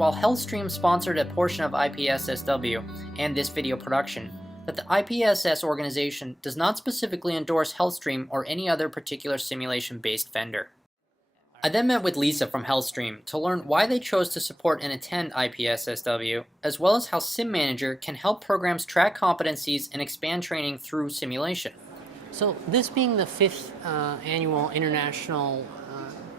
while HealthStream sponsored a portion of IPSSW and this video production, that the IPSS organization does not specifically endorse HealthStream or any other particular simulation-based vendor. I then met with Lisa from HealthStream to learn why they chose to support and attend IPSSW, as well as how SimManager can help programs track competencies and expand training through simulation. So this being the 5th annual International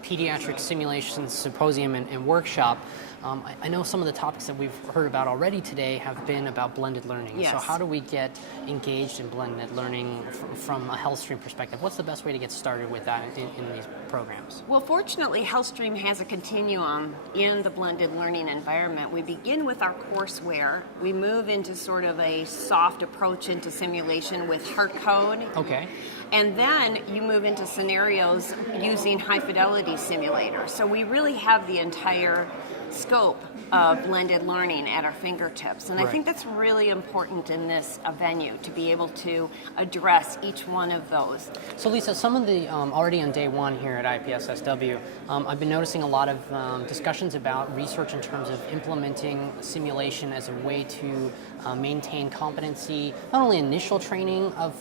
Pediatric Simulation Symposium and Workshop, I know some of the topics that we've heard about already today have been about blended learning. Yes. So how do we get engaged in blended learning from a HealthStream perspective? What's the best way to get started with that in these programs? Well, fortunately, HealthStream has a continuum in the blended learning environment. We begin with our courseware. We move into sort of a soft approach into simulation with hard code. Okay. And then you move into scenarios using high-fidelity simulators. So we really have the entire scope of blended learning at our fingertips. And Right. I think that's really important in this venue, to be able to address each one of those. So Lisa, some of the, already on day one here at IPSSW, I've been noticing a lot of discussions about research in terms of implementing simulation as a way to maintain competency, not only initial training of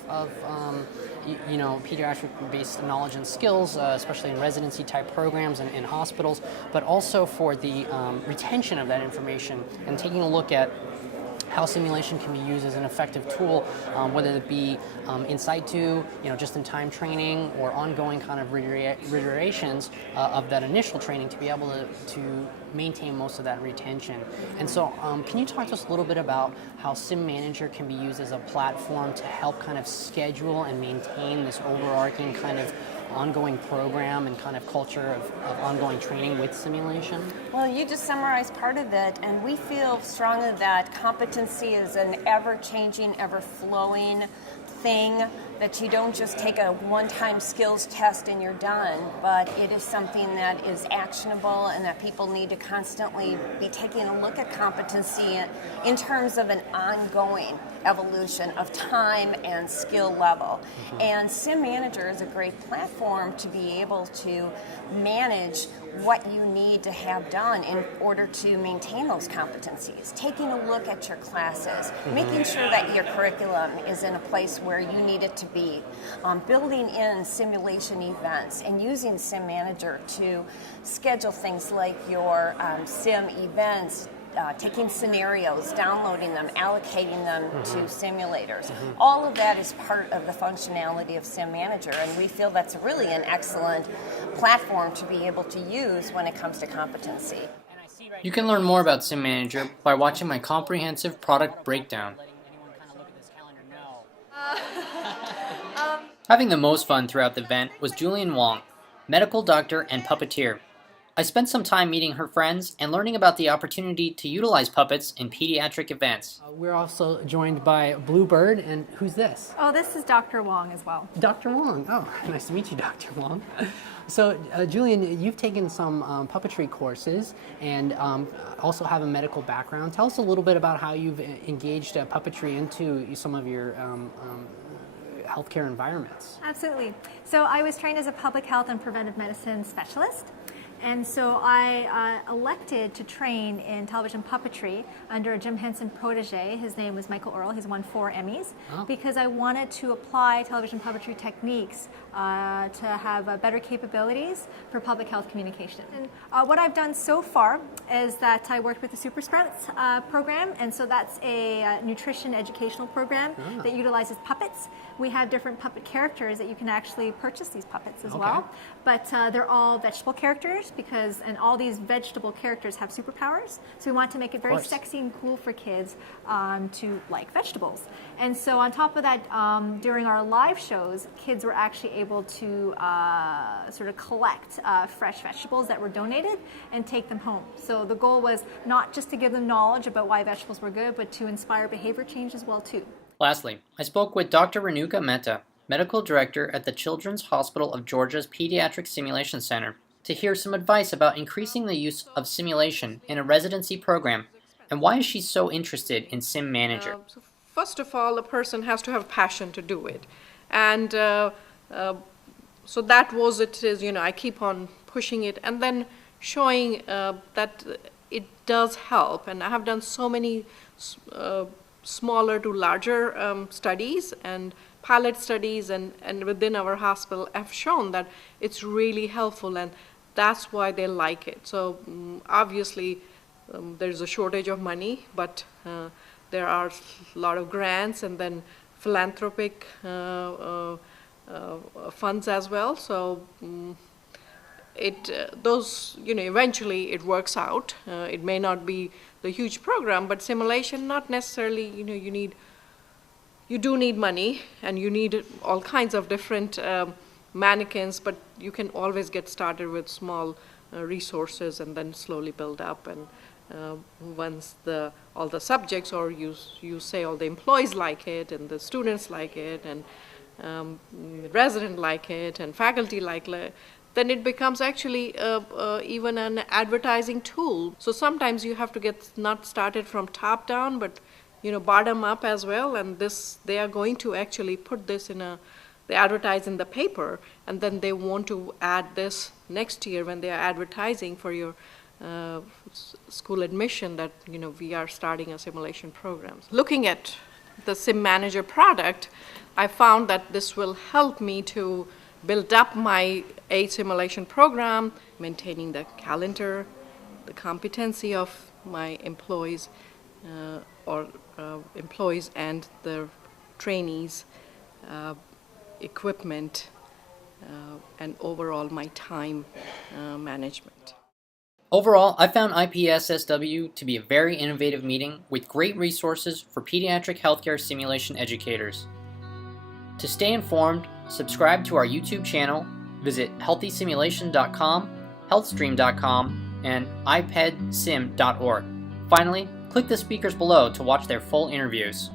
pediatric-based knowledge and skills, especially in residency-type programs and in hospitals, but also for the retention of that information and taking a look at how simulation can be used as an effective tool, whether it be in situ, just-in-time training, or ongoing kind of reiterations of that initial training to be able to maintain most of that retention. And so can you talk to us a little bit about how SimManager can be used as a platform to help kind of schedule and maintain this overarching kind of ongoing program and kind of culture of ongoing training with simulation? Well, you just summarized part of it, and we feel strongly that competency is an ever-changing, ever-flowing thing, that you don't just take a one-time skills test and you're done, but it is something that is actionable and that people need to constantly be taking a look at competency in terms of an ongoing evolution of time and skill level. Mm-hmm. And SimManager is a great platform to be able to manage what you need to have done in order to maintain those competencies. Taking a look at your classes, making sure that your curriculum is in a place where you need it to be, building in simulation events and using SimManager to schedule things like your sim events, taking scenarios, downloading them, allocating them to simulators. All of that is part of the functionality of SimManager, and we feel that's really an excellent platform to be able to use when it comes to competency. You can learn more about SimManager by watching my comprehensive product breakdown. Having the most fun throughout the event was Julian Wong, medical doctor and puppeteer. I spent some time meeting her friends and learning about the opportunity to utilize puppets in pediatric events. We're also joined by Bluebird, and who's this? Oh, this is Dr. Wong as well. Dr. Wong. Oh, nice to meet you, Dr. Wong. So, Julian, you've taken some puppetry courses and also have a medical background. Tell us a little bit about how you've engaged puppetry into some of your healthcare environments. Absolutely. So I was trained as a public health and preventive medicine specialist. And so I elected to train in television puppetry under a Jim Henson protege. His name was Michael Earl. He's won 4 Emmys because I wanted to apply television puppetry techniques to have better capabilities for public health communication. And what I've done so far is that I worked with the Super Sprouts program, and so that's a nutrition educational program that utilizes puppets. We have different puppet characters that you can actually purchase these puppets as well, but they're all vegetable characters and all these vegetable characters have superpowers, so we want to make it very sexy and cool for kids to like vegetables. And so on top of that, during our live shows, kids were actually able to sort of collect fresh vegetables that were donated and take them home. So the goal was not just to give them knowledge about why vegetables were good, but to inspire behavior change as well too. Lastly, I spoke with Dr. Renuka Mehta, Medical Director at the Children's Hospital of Georgia's Pediatric Simulation Center, to hear some advice about increasing the use of simulation in a residency program, and why is she so interested in SimManager. So first of all, a person has to have passion to do it. And so that was it is, I keep on pushing it and then showing that it does help. And I have done so many smaller to larger studies and pilot studies, and within our hospital have shown that it's really helpful, and that's why they like it. So obviously there's a shortage of money, but there are a lot of grants and then philanthropic funds as well. So eventually it works out. It may not be the huge program, but simulation, not necessarily, you do need money, and you need all kinds of different mannequins, but you can always get started with small resources and then slowly build up. And once all the subjects, or you say all the employees like it, and the students like it, and resident like it, and faculty like it, then it becomes actually even an advertising tool. So sometimes you have to get not started from top down, but bottom up as well. And they are going to actually put this they advertise in the paper, and then they want to add this next year when they are advertising for your school admission that we are starting a simulation program. Looking at the Sim Manager product, I found that this will help me to build up my simulation program, maintaining the calendar, the competency of my employees employees and the trainees, equipment, and overall my time management. Overall, I found IPSSW to be a very innovative meeting with great resources for pediatric healthcare simulation educators. To stay informed, subscribe to our YouTube channel, visit healthysimulation.com, healthstream.com, and ipedsim.org. Finally, click the speakers below to watch their full interviews.